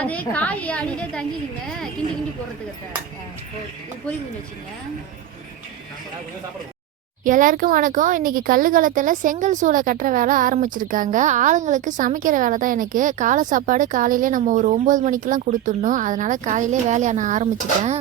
அது காய் அடியிலே தங்கிடுங்க கிண்டி கிண்டி போடுறதுக்கு இது பொரி மீன் வச்சுங்க. எல்லாருக்கும் வணக்கம். இன்னைக்கு கல்லுகளத்தில் செங்கல் சூளை கட்டுற வேலை ஆரம்பிச்சிருக்காங்க. ஆளுங்களுக்கு சமைக்கிற வேலை தான் எனக்கு. காலை சாப்பாடு காலையிலே நம்ம ஒரு ஒம்பது மணிக்கெலாம் கொடுத்துடணும். அதனால் காலையிலே வேலையை நான் ஆரம்பிச்சிட்டேன்.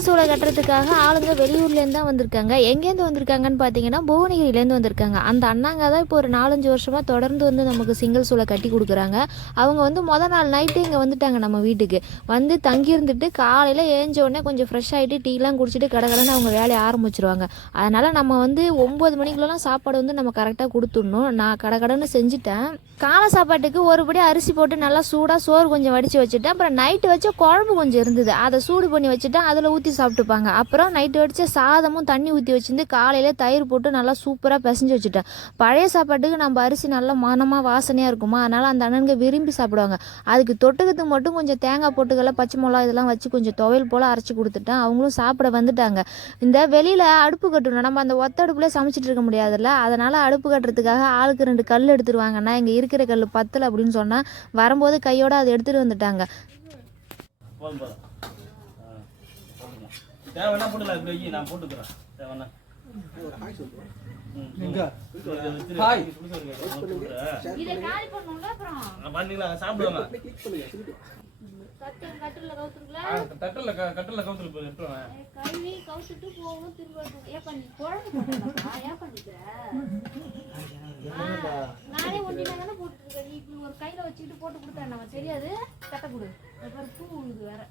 செங்கல் சூளை கட்டுறதுக்காக ஆளுங்க வெளியூர்லேருந்து தான் வந்திருக்காங்க. எங்கேருந்து வந்திருக்காங்கன்னு பார்த்தீங்கன்னா புவனகிரிலேருந்து வந்திருக்காங்க. அந்த அண்ணாங்க தான் இப்போ ஒரு நாலஞ்சு வருஷமாக தொடர்ந்து வந்து நமக்கு சிங்கிள் சூளை கட்டி கொடுக்குறாங்க. அவங்க வந்து மொதல் நாள் நைட்டு இங்கே வந்துட்டாங்க நம்ம வீட்டுக்கு. வந்து தங்கியிருந்துட்டு காலையில் ஏஞ்ச உடனே கொஞ்சம் ஃப்ரெஷ் ஆகிட்டு டீலாம் குடிச்சிட்டு கடகடன்னு அவங்க வேலையை ஆரம்பிச்சிருவாங்க. அதனால் நம்ம வந்து ஒம்பது மணிக்குள்ளலாம் சாப்பாடு வந்து நம்ம கரெக்டாக கொடுத்துடணும். நான் கடகடன்னு செஞ்சுட்டேன். காலை சாப்பாட்டுக்கு ஒருபடி அரிசி போட்டு நல்லா சூடாக சோறு கொஞ்சம் வடித்து வச்சுட்டேன். அப்புறம் நைட்டு வச்ச குழம்பு கொஞ்சம் இருந்தது. அதை சூடு பண்ணி வச்சுட்டேன். அதில் ஊற்றி சாப்பிட்டுப்பாங்க. அப்புறம் நைட்டு வடித்த சாதமும் தண்ணி ஊற்றி வச்சுருந்து காலையில் தயிர் போட்டு நல்லா சூப்பராக பிசைஞ்சு வச்சுட்டேன். பழைய சாப்பாட்டுக்கு நம்ம அரிசி நல்லா மனமாக வாசனையாக இருக்குமா? அதனால் அந்த அண்ணனுங்க விரும்பி சாப்பிடுவாங்க. அதுக்கு தொட்டுக்கிறதுக்கு மட்டும் கொஞ்சம் தேங்காய் போட்டுக்கல பச்சை மிளகா இதெல்லாம் வச்சு கொஞ்சம் துவையல் போல் அரைச்சி கொடுத்துட்டேன். அவங்களும் சாப்பிட வந்துட்டாங்க. இந்த வெளியில் அடுப்பு கட்டணும். நம்ம அந்த ஒத்த அடுப்புல சமைச்சிட்டு இருக்க முடியாதுல்ல? அதனால் அடுப்பு கட்டுறதுக்காக ஆளுக்கு ரெண்டு கல் எடுத்துருவாங்கன்னா இங்கே இருக்கிற கல் பத்தல அப்படின்னு சொன்னால் வரும்போது கையோடு அதை எடுத்துகிட்டு வந்துட்டாங்க போதும் போதும் ஆ, போட்டுக்கலாம். தேவைன்னா போட்டுக்கலாம் இப்படி வை, நான் போட்டுக்கிறேன். தேவைன்னா. தட்டுல கட்டுல கவுத்துல போய் கழுவி கவுத்துட்டு போகும் திரும்ப ஏன் பண்ணி குழம்பு போட்டா ஏன் பண்ணிக்கிற நானே ஒண்டினா தானே போட்டுருக்கேன் நீ இப்படி ஒரு கையில வச்சுக்கிட்டு போட்டு கொடுத்தேன் நம்ம தெரியாது? கட்ட கொடு. பூ உழுது வேற.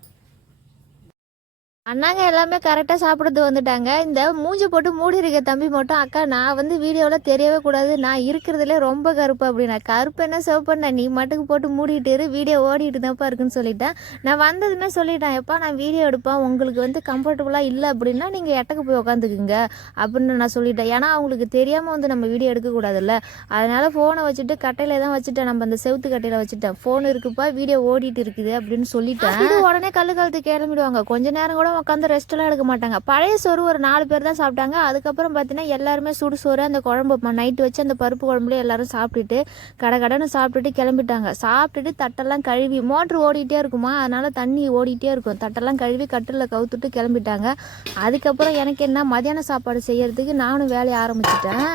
அண்ணாங்க எல்லாமே கரெக்டாக சாப்பிடுறது வந்துட்டாங்க. இந்த மூஞ்சி போட்டு மூடி இருக்க தம்பி மட்டும் அக்கா நான் வந்து வீடியோவில் தெரியவே கூடாது. நான் இருக்கிறதுலே ரொம்ப கருப்பு அப்படின்னா கருப்பு என்ன சிவப்பண்ண நீ மட்டுக்கு போட்டு மூடிட்டு இரு. வீடியோ ஓடிட்டு தான்ப்பா இருக்குன்னு சொல்லிட்டேன். நான் வந்ததுமே சொல்லிட்டேன் எப்பா நான் வீடியோ எடுப்பேன். உங்களுக்கு வந்து கம்ஃபர்டபுளாக இல்லை அப்படின்னா நீங்கள் எட்டக்கு போய் உக்காந்துக்குங்க அப்படின்னு நான் சொல்லிட்டேன். ஏன்னா அவங்களுக்கு தெரியாமல் வந்து நம்ம வீடியோ எடுக்கக்கூடாதுல்ல அதனால் ஃபோனை வச்சுட்டு கட்டையில தான் வச்சுட்டேன். நம்ம அந்த செவுத்து கட்டையில் வச்சுட்டேன். ஃபோன் இருக்குப்பா. வீடியோ ஓடிட்டு இருக்குது அப்படின்னு சொல்லிட்டேன். உடனே கல்லு காலத்துக்கு கிளம்பிடுவாங்க. கொஞ்ச நேரம் கூட உட்காந்து ரெஸ்டெல்லாம் எடுக்க மாட்டாங்க. பழைய சோறு ஒரு நாலு பேர் தான் சாப்பிட்டாங்க. அதுக்கப்புறம் பார்த்தீங்கன்னா எல்லாருமே சுடு சோறு அந்த குழம்பு நைட்டு வச்சு அந்த பருப்பு குழம்புல எல்லாரும் சாப்பிட்டுட்டு கடை கடைன்னு சாப்பிட்டுட்டு கிளம்பிட்டாங்க. சாப்பிட்டுட்டு தட்டெல்லாம் கழுவி மோட்ரு ஓடிட்டே இருக்குமா? அதனால தண்ணி ஓடிட்டே இருக்கும். தட்டெல்லாம் கழுவி கட்டில் கவுத்துட்டு கிளம்பிட்டாங்க. அதுக்கப்புறம் எனக்கு என்ன மதியான சாப்பாடு செய்யறதுக்கு நானும் வேலையை ஆரம்பிச்சிட்டேன்.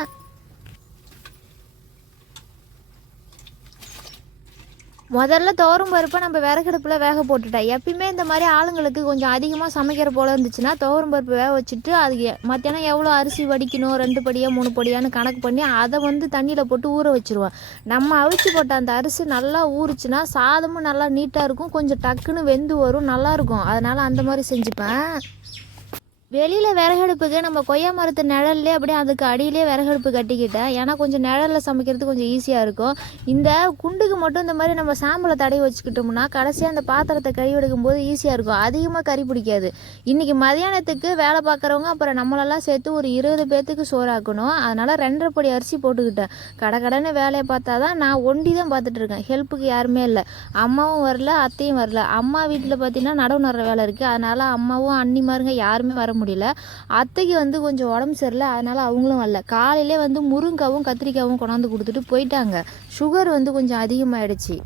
முதல்ல துவரம் பருப்பை நம்ம விறகடுப்பில் வேக போட்டுட்டேன் எப்பயுமே இந்த மாதிரி ஆளுங்களுக்கு கொஞ்சம் அதிகமாக சமைக்கிற போல இருந்துச்சுன்னா துவரம் பருப்பு வேக வச்சுட்டு அதுக்கு மத்தியானம் எவ்வளோ அரிசி வடிக்கணும் ரெண்டு படியா மூணு படியான்னு கணக்கு பண்ணி அதை வந்து தண்ணியில் போட்டு ஊற வச்சிருவோம். நம்ம அவிச்சு போட்ட அந்த அரிசி நல்லா ஊறுச்சுன்னா சாதமும் நல்லா நீட்டாக இருக்கும். கொஞ்சம் டக்குன்னு வெந்து வரும். நல்லாயிருக்கும் அதனால் அந்த மாதிரி செஞ்சுப்பேன். வெளியில் விறகடுப்புக்கு நம்ம கொய்யா மரத்து நிழல்லே அப்படியே அதுக்கு அடியிலே விறகடுப்பு கட்டிக்கிட்டேன் ஏன்னா கொஞ்சம் நிழலில் சமைக்கிறது கொஞ்சம் ஈஸியாக இருக்கும். இந்த குண்டுக்கு மட்டும் இந்த மாதிரி நம்ம சாம்பலை தடவி வச்சுக்கிட்டோம்னா கடைசியாக அந்த பாத்திரத்தை கழுவி எடுக்கும்போது ஈஸியாக இருக்கும். அதிகமாக கறி பிடிக்காது. இன்றைக்கி மதியானத்துக்கு வேலை பார்க்குறவங்க அப்புறம் நம்மளெல்லாம் சேர்த்து ஒரு இருபது பேர்த்துக்கு சோறாக்கணும். அதனால் ரெண்டரை படி அரிசி போட்டுக்கிட்டேன். கடை கடைன்னு வேலையை பார்த்தா தான் நான் ஒண்டி தான் பார்த்துட்ருக்கேன் ஹெல்ப்புக்கு யாருமே இல்லை. அம்மாவும் வரல அத்தையும் வரல. அம்மா வீட்டில் பார்த்தீங்கன்னா நடவு நடுற வேலை இருக்குது அதனால் அம்மாவும் அண்ணிமாருங்க யாருமே வர முடியல. அத்தைக்கு வந்து கொஞ்சம் உடம்பு சரியில்லை அதனால் அவங்களும் வரல. காலையிலே வந்து முருங்காவும் கத்திரிக்காவும் கொண்டாந்து கொடுத்துட்டு போயிட்டாங்க. சுகர் வந்து கொஞ்சம் அதிகமாயிடுச்சு.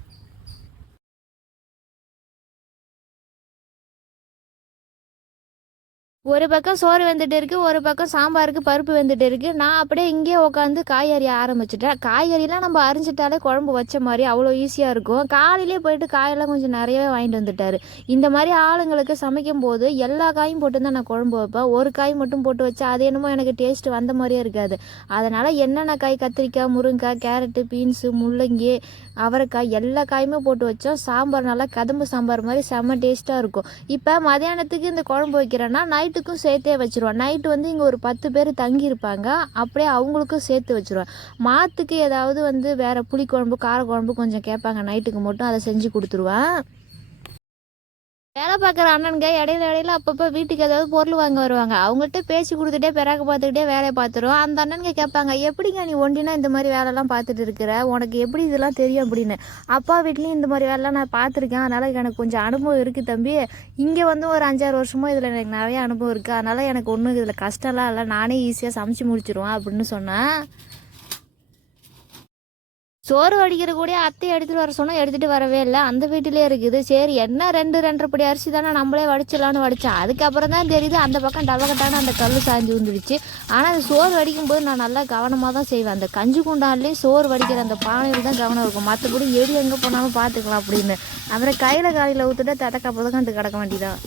ஒரு பக்கம் சோறு வெந்துட்டு இருக்குது ஒரு பக்கம் சாம்பாருக்கு பருப்பு வெந்துட்டு இருக்குது நான் அப்படியே இங்கேயே உட்காந்து காய்கறி ஆரம்பிச்சிட்டேன். காய்கறிலாம் நம்ம அரிஞ்சிட்டாலே குழம்பு வச்ச மாதிரி அவ்வளோ ஈஸியாக இருக்கும். காலையிலே போயிட்டு காயெல்லாம் கொஞ்சம் நிறையவே வாங்கிட்டு வந்துட்டார். இந்த மாதிரி ஆளுங்களுக்கு சமைக்கும் போது எல்லா காயும் போட்டு தான் நான் குழம்பு வைப்பேன். ஒரு காய் மட்டும் போட்டு வச்சா அது என்னமோ எனக்கு டேஸ்ட் வந்த மாதிரியே இருக்காது. அதனால் என்னென்ன காய்? கத்திரிக்காய் முருங்கைக்காய் கேரட்டு பீன்ஸு முள்ளங்கி அவரைக்காய் எல்லா காயுமே போட்டு வச்சோம். சாம்பார் நல்லா கதம்பு சாம்பார் மாதிரி செம்ம டேஸ்ட்டாக இருக்கும். இப்போ மதியானத்துக்கு இந்த குழம்பு வைக்கிறேன்னா நைட்டுக்கும் சேர்த்தே வச்சுருவோம். நைட்டு வந்து இங்கே ஒரு பத்து பேர் தங்கியிருப்பாங்க. அப்படியே அவங்களுக்கும் சேர்த்து வச்சுருவேன் மாற்றுக்கு ஏதாவது வந்து வேறு புளிக்குழம்பு காரக்குழம்பு கொஞ்சம் கேட்பாங்க. நைட்டுக்கு மட்டும் அதை செஞ்சு கொடுத்துருவேன். வேலை பார்க்குற அண்ணனுங்க இடையில இடையில அப்பப்போ வீட்டுக்கு ஏதாவது பொருள் வாங்க வருவாங்க. அவங்கள்ட்ட பேச்சு கொடுத்துட்டே பிறகு பார்த்துக்கிட்டே வேலையை பார்த்துரும். அந்த அண்ணனுங்க கேட்பாங்க எப்படிங்க நீ ஒண்டினா இந்த மாதிரி வேலைலாம் பார்த்துட்டு இருக்கிற? உனக்கு எப்படி இதெல்லாம் தெரியும்? அப்படின்னு. அப்பா வீட்லேயும் இந்த மாதிரி வேலைலாம் நான் பார்த்துருக்கேன். அதனால் எனக்கு கொஞ்சம் அனுபவம் இருக்குது தம்பி. இங்கே வந்து ஒரு அஞ்சாறு வருஷமோ இதில் எனக்கு நிறைய அனுபவம் இருக்குது அதனால் எனக்கு ஒன்றும் இதில் கஷ்டம்லாம் இல்லை. நானே ஈஸியாக சமைச்சு முடிச்சிருவேன் அப்படின்னு சொன்னேன். சோறு வடிக்கிற கூட அத்தையை எடுத்துகிட்டு வர சொன்னால் எடுத்துகிட்டு வரவே இல்லை. அந்த வீட்டிலே இருக்குது. சரி என்ன ரெண்டு ரெண்டரைப்படி அரிசி தானே நம்மளே வடிச்சிடலான்னு வடித்தேன் அதுக்கப்புறம் தான் தெரியுது அந்த பக்கம் டவகட்டான அந்த கல் சாஞ்சு வந்துடுச்சு ஆனால் அந்த சோறு வடிக்கும்போது நான் நல்லா கவனமாக தான் செய்வேன். அந்த கஞ்சி குண்டான்லேயும் சோறு வடிக்கிற அந்த பானையில் தான் கவனம் இருக்கும். மற்றபடி எது எங்கே போனாலும் பார்த்துக்கலாம் அப்படின்னு. அப்புறம் கையில் காலையில் ஊற்றுட்டு தடக்க புதக்கண்டு கிடக்க வேண்டியதான்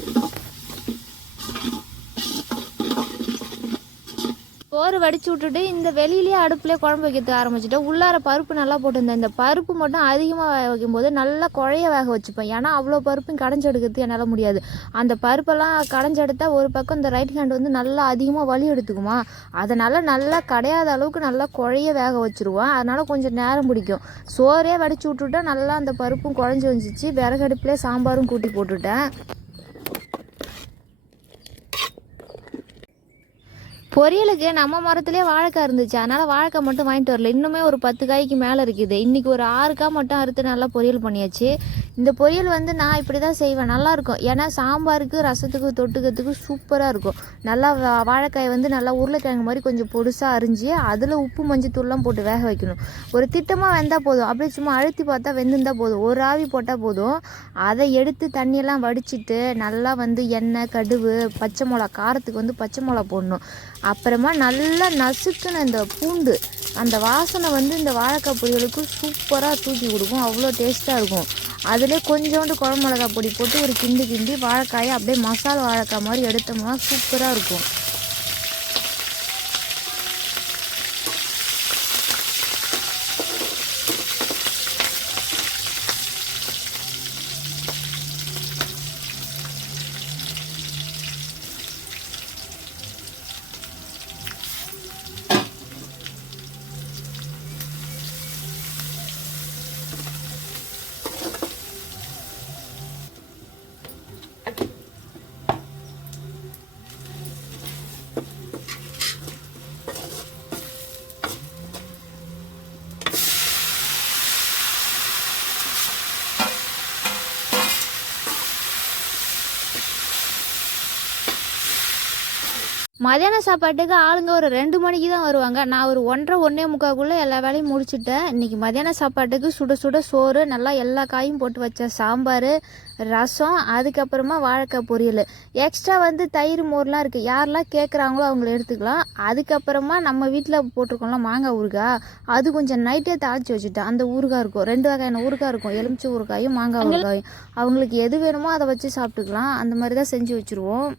சோறு வடிச்சு விட்டுட்டு இந்த வெளியிலேயே அடுப்புலேயே குழம்பு வைக்கிறதுக்கு ஆரம்பிச்சிட்டேன் உள்ளார பருப்பு நல்லா போட்டிருந்தேன். இந்த பருப்பு மட்டும் அதிகமாக வேக வைக்கும்போது நல்லா குழைய வேக வச்சுப்பேன். ஏன்னா அவ்வளோ பருப்பும் கடைஞ்செடுக்கிறது என்னால் முடியாது. அந்த பருப்பெல்லாம் கடைஞ்சி ஒரு பக்கம் இந்த ரைட் ஹேண்ட் வந்து நல்லா அதிகமாக வலி எடுத்துக்குமா? அதனால் நல்லா கடையாத அளவுக்கு நல்லா குழைய வேக வச்சுருவேன் அதனால் கொஞ்சம் நேரம் பிடிக்கும். சோறே வடிச்சு விட்டுட்டா நல்லா அந்த பருப்பும் குழஞ்சி வந்துச்சு. விறகடுப்புலேயே சாம்பாரும் கூட்டி போட்டுட்டேன். பொரியலுக்கு நம்ம மரத்துலேயே வாழைக்காய் இருந்துச்சு. அதனால் வாழைக்காய் மட்டும் வாங்கிட்டு வரல. இன்னுமே ஒரு பத்து காய்க்கு மேலே இருக்குது. இன்றைக்கி ஒரு ஆறு காய் மட்டும் அறுத்து நல்லா பொரியல் பண்ணியாச்சு. இந்த பொரியல் வந்து நான் இப்படி தான் செய்வேன். நல்லாயிருக்கும். ஏன்னா சாம்பாருக்கு ரசத்துக்கு தொட்டுக்கிறதுக்கு சூப்பராக இருக்கும். நல்லா வா- வாழைக்காய் வந்து நல்லா உருளைக்கிழங்கு மாதிரி கொஞ்சம் பொடுசாக அரிஞ்சு அதில் உப்பு மஞ்சத்தூள்லாம் போட்டு வேக வைக்கணும். ஒரு திட்டமாக வெந்தால் போதும். அப்படியே சும்மா அழுத்தி பார்த்தா வெந்திருந்தால் போதும். ஒரு ஆவி போட்டால் போதும். அதை எடுத்து தண்ணியெல்லாம் வடிச்சிட்டு நல்லா வந்து எண்ணெய் கடுகு பச்சை மிளகா காரத்துக்கு வந்து பச்சை மிளகா போடணும். அப்புறமா நல்லா நசுக்குன இந்த பூண்டு அந்த வாசனை வந்து இந்த வாழைக்காய் பொரியலுக்கு சூப்பராக தூக்கி கொடுக்கும். அவ்வளோ டேஸ்ட்டாக இருக்கும். அதிலே கொஞ்சோண்டு குழம்பு மிளகா பொடி போட்டு ஒரு கிண்டி கிண்டி வாழைக்காயை அப்படியே மசாலா வாழைக்காய் மாதிரி எடுத்தோம்னா சூப்பராக இருக்கும். மதியான சாப்பாட்டுக்கு ஆளுங்க ஒரு ரெண்டு மணிக்கு தான் வருவாங்க. நான் ஒரு ஒன்றரை ஒன்றே முக்காக்குள்ளே எல்லா வேலையும் முடிச்சுட்டேன். இன்றைக்கி மதியான சாப்பாட்டுக்கு சுட சுட சோறு நல்லா எல்லா காயும் போட்டு வச்ச சாம்பார் ரசம் அதுக்கப்புறமா வாழைக்காய் பொரியல். எக்ஸ்ட்ரா வந்து தயிர் மோர்லாம் இருக்குது யாரெல்லாம் கேட்குறாங்களோ அவங்கள எடுத்துக்கலாம். அதுக்கப்புறமா நம்ம வீட்டில் போட்டிருக்கோம்ல மாங்காய் ஊறுகாய் அது கொஞ்சம் நைட்டே தாளித்து வச்சுட்டேன். அந்த ஊறுகாய் இருக்கும். ரெண்டு வகையான ஊறுகாய் இருக்கும். எலுமிச்சை ஊறுகாயும் மாங்காய் ஊறுகாயும். அவங்களுக்கு எது வேணுமோ அதை வச்சு சாப்பிட்டுக்கலாம். அந்த மாதிரி தான் செஞ்சு வச்சுருவோம்.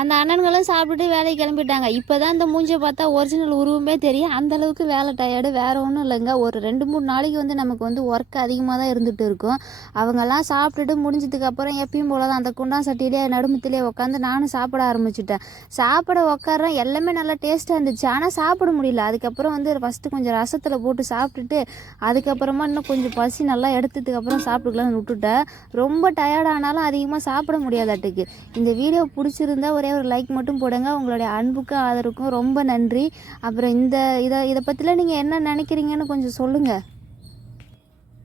அந்த அண்ணன்களும் சாப்பிட்டுட்டு வேலைக்கு கிளம்பிட்டாங்க. இப்போ தான் இந்த மூஞ்சை பார்த்தா ஒரிஜினல் உருவமே தெரியும். அந்த அளவுக்கு வேலை டயர்டு வேறு ஒன்றும் இல்லைங்க. ஒரு ரெண்டு மூணு நாளைக்கு வந்து நமக்கு வந்து ஒர்க் அதிகமாக தான் இருந்துகிட்டு இருக்கும். அவங்கெல்லாம் சாப்பிட்டுட்டு முடிஞ்சதுக்கப்புறம் எப்பயும் போல தான் அந்த குண்டான் சட்டியிலே நடுமத்திலே உட்காந்து நானும் சாப்பிட ஆரம்பிச்சிட்டேன். சாப்பிட உட்காறேன் எல்லாமே நல்லா டேஸ்ட்டாக இருந்துச்சு. ஆனால் சாப்பிட முடியல. அதுக்கப்புறம் வந்து ஃபஸ்ட்டு கொஞ்சம் ரசத்தில் போட்டு சாப்பிட்டுட்டு அதுக்கப்புறமா இன்னும் கொஞ்சம் பசி நல்லா எடுத்ததுக்கப்புறம் சாப்பிட்டுக்கலாம்னு விட்டுட்டேன். ரொம்ப டயர்டானாலும் அதிகமாக சாப்பிட முடியாதாட்டுக்கு. இந்த வீடியோ பிடிச்சிருந்தா ஒரு ஒரே ஒரு லைக் மட்டும் போடுங்க. உங்களுடைய அன்புக்கும் ஆதரவுக்கும் ரொம்ப நன்றி. அப்புறம் இந்த இதை இதை பற்றிலாம் நீங்கள் என்ன நினைக்கிறீங்கன்னு கொஞ்சம் சொல்லுங்கள்